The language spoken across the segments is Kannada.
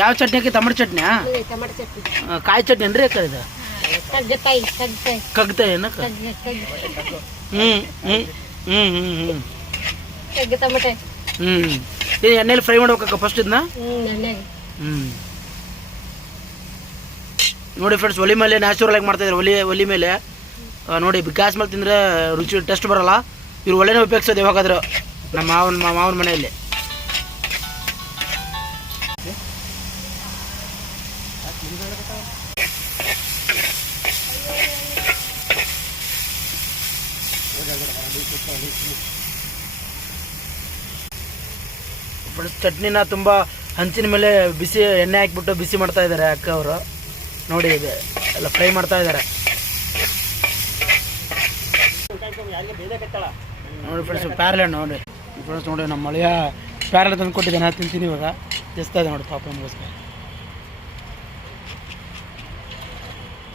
ಯಾವ ಚಟ್ನಿ ಹಾಕಿ? ತಮಟ ಚಟ್ನಿ. ಕಾಯಿ ಚಟ್ನಿ ಏನ್ರಿ ಅಕ್ಕ ಇದು ಕಗ್ಗತಾಯಿ ಕಗ್ಗತಾಯಿ. ಕಗ್ತ ಏನ ಹ್ಮ್ ಹ್ಮ್ ಹ್ಮ್ ಕಗ್ಗ ಟೊಮೆಟೊ. ಹ್ಞೂ ಇದು ಎಣ್ಣೆಲಿ ಫ್ರೈ ಮಾಡ್ಬೇಕಕ್ಕ ಫಸ್ಟ್ ಇದನ್ನ? ಹ್ಮ್ ನೋಡಿ ಫ್ರೆಂಡ್ಸ್ ಒಲಿ ಮೇಲೆ ನ್ಯಾಚುರಲ್ ಆಗಿ ಮಾಡ್ತಾ ಇದ್ದಾರೆ ಒಲಿ ಒಲಿ ಮೇಲೆ. ನೋಡಿ ಗ್ಯಾಸ್ ಮೇಲೆ ತಿಂದರೆ ರುಚಿ ಟೆಸ್ಟ್ ಬರಲ್ಲ. ಇವ್ರು ಒಳ್ಳೆನೇ ಉಪಯೋಗಿಸೋದು ಯಾವಾಗಾದ್ರು ನಮ್ಮ ಮಾವನ ಮಾವನ ಮನೆಯಲ್ಲಿ. ಚಟ್ನಿನ ತುಂಬ ಹಂಚಿನ ಮೇಲೆ ಬಿಸಿ ಎಣ್ಣೆ ಹಾಕ್ಬಿಟ್ಟು ಬಿಸಿ ಮಾಡ್ತಾ ಇದ್ದಾರೆ ಅಕ್ಕ ಅವರು. ನೋಡಿ ಇದೆ, ಎಲ್ಲ ಫ್ರೈ ಮಾಡ್ತಾ ಇದ್ದಾರೆ. ನೋಡಿ ಫ್ರೆಂಡ್ಸ್ ಪ್ಯಾರಲೆ ನೋಡಿ. ಫ್ರೆಂಡ್ಸ್ ನೋಡಿ, ನಮ್ಮ ಮಳೆಯ ಪ್ಯಾರಲೆ ತಂದು ಕೊಟ್ಟಿದ್ದಾನೆ ತಿಂತೀನಿ ಇವಾಗ. ಜಸ್ತಾ ಇದೆ ನೋಡಿ ಪಾಪ ನಮಗೋಸ್ಕರ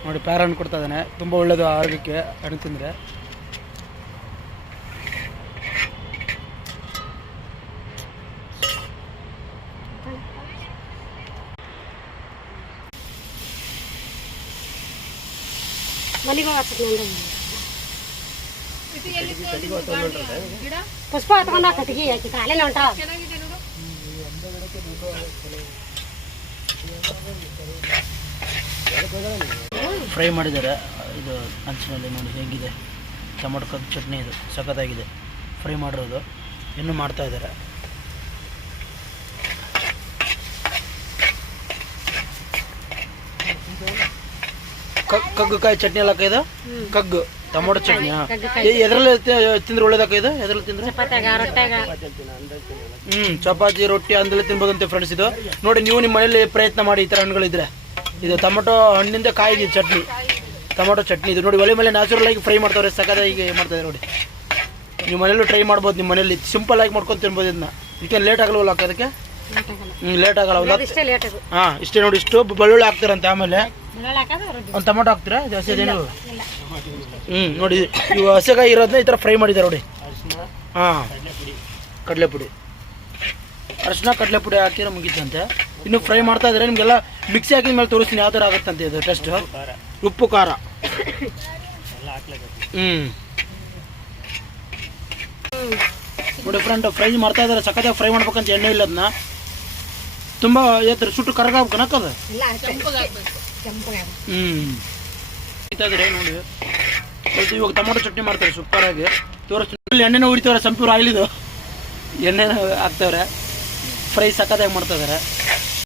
ನೋಡಿ ಪ್ಯಾರ ಹಣ್ಣು ಕೊಡ್ತಾ ಇದ್ದಾನೆ ತುಂಬ ಒಳ್ಳೇದು ಆರೋಗ್ಯಕ್ಕೆ ಹಣ್ಣು ತಿಂದರೆ ಮಲ್ಲಿಗೆ ಚಟ್ನಿ ಪುಷ್ಪ ಹತ್ಕೊಂಡ ಕಟ್ಟಿಗೆ ಹಾಕಿ ಕಾಲೇನ ಹೊಂಟ ಫ್ರೈ ಮಾಡಿದ್ದಾರೆ. ಇದು ಅಂಚಿನಲ್ಲಿ ನೋಡಿ ಹೇಗಿದೆ. ಟೊಮೊಟೊ ಕಗ್ ಚಟ್ನಿ ಇದು. ಸಖತ್ತಾಗಿದೆ. ಫ್ರೈ ಮಾಡಿರೋದು. ಇನ್ನೂ ಮಾಡ್ತಾ ಇದ್ದಾರೆ. ಕಗ್ ಕಗ್ಗುಕಾಯಿ ಚಟ್ನಿ ಎಲ್ಲ ಇದು ಕಗ್ಗು. ಟೊಮೊಟೊ ಚಟ್ನಿ. ಎದ್ರಲ್ಲಿ ತಿಂದ್ರೆ ಒಳ್ಳೇದಕ್ಕ ಇದು ಎದ್ರಲ್ಲಿ ತಿಂದ್ರೆ? ಹ್ಮ್ ಚಪಾತಿ ರೊಟ್ಟಿ ಅಂದಲೇ ತಿನ್ಬೋದಂತೆ ಫ್ರೆಂಡ್ಸ್ ಇದು. ನೋಡಿ ನೀವು ನಿಮ್ಮ ಮನೇಲಿ ಪ್ರಯತ್ನ ಮಾಡಿ ಈ ಥರ ಹಣ್ಣುಗಳಿದ್ರೆ. ಇದು ಟೊಮೊಟೊ ಹಣ್ಣಿಂದ ಕಾಯಿದೆ ಚಟ್ನಿ. ಟೊಮೊಟೊ ಚಟ್ನಿ ಇದು ನೋಡಿ ಒಲೆ ಮೇಲೆ ನ್ಯಾಚುರಲ್ ಆಗಿ ಫ್ರೈ ಮಾಡ್ತಾವ್ರೆ ಸಕದಾಗಿ ಮಾಡ್ತಾರೆ ನೋಡಿ. ನೀವು ಮನೇಲೂ ಟ್ರೈ ಮಾಡ್ಬೋದು ನಿಮ್ಮ ಮನೇಲಿ ಸಿಂಪಲ್ ಆಗಿ ಮಾಡ್ಕೊಂಡು ತಿನ್ಬೋದು ಇದನ್ನ. ಇದಕ್ಕೆ ಲೇಟ್ ಆಗಲ್ವಲ್ಲ ಹಾಕೋದಕ್ಕೆ ಅದಕ್ಕೆ? ಹ್ಞೂ ಲೇಟ್ ಆಗಲ್ಲ. ಒಂದು ಹಾಂ ಇಷ್ಟೇ ನೋಡಿ ಇಷ್ಟು ಬೆಳ್ಳುಳ್ಳಿ ಹಾಕ್ತಾರಂತೆ ಆಮೇಲೆ. ಒಂದು ಟೊಮೊಟೊ ಹಾಕ್ತೀರಾ? ಜಾಸ್ತಿ ಹಸಿದೇನು? ಹ್ಞೂ ನೋಡಿ ಇವು ಹಸೆಕಾಯಿ ಇರೋದನ್ನ ಈ ಥರ ಫ್ರೈ ಮಾಡಿದ್ದಾರೆ ನೋಡಿ. ಹಾಂ. ಕಡಲೆ ಪುಡಿ ಅರಿಶಿನ ಕಡಲೆ ಪುಡಿ ಹಾಕಿದ್ರೆ ಮುಗೀತಂತೆ. ಇನ್ನು ಫ್ರೈ ಮಾಡ್ತಾ ಇದ್ರೆ ನಿಮಗೆಲ್ಲ ಮಿಕ್ಸಿ ಹಾಕಿದ ಮೇಲೆ ತೋರಿಸ್ತೀನಿ ಯಾವ ಥರ ಆಗುತ್ತಂತೆ ಇದು ಟೆಸ್ಟ್ ಉಪ್ಪು ಖಾರ. ಹ್ಞೂ ನೋಡಿ ಫ್ರೆಂಡ್ ಫ್ರೈ ಮಾಡ್ತಾ ಇದ್ದಾರೆ ಸಖತ್ತಾಗಿ ಫ್ರೈ ಮಾಡ್ಬೇಕಂತ ಎಣ್ಣೆ ಇಲ್ಲ ಅದನ್ನ ತುಂಬ ಎತ್ತರ ಸುಟ್ಟು ಕರಗಾಗ್ಬೇಕು ನಕ್ಕದು ಹ್ಞೂ ಇದ್ದಾರೆ ನೋಡಿ. ಇವಾಗ ಟೊಮೊಟೊ ಚಟ್ನಿ ಮಾಡ್ತಾರೆ ಸೂಪರ್ ಆಗಿ. ತೋರಿಸ್ತೀನಿ. ಎಣ್ಣೆನ ಉರಿತವ್ರೆ ಸಂಪೂರ್ ಆಯಿಲ್ ಇದು. ಎಣ್ಣೆನ ಹಾಕ್ತವ್ರೆ. ಫ್ರೈ ಸಕ್ಕತ್ತಾಗಿ ಮಾಡ್ತಾ ಇದಾರೆ.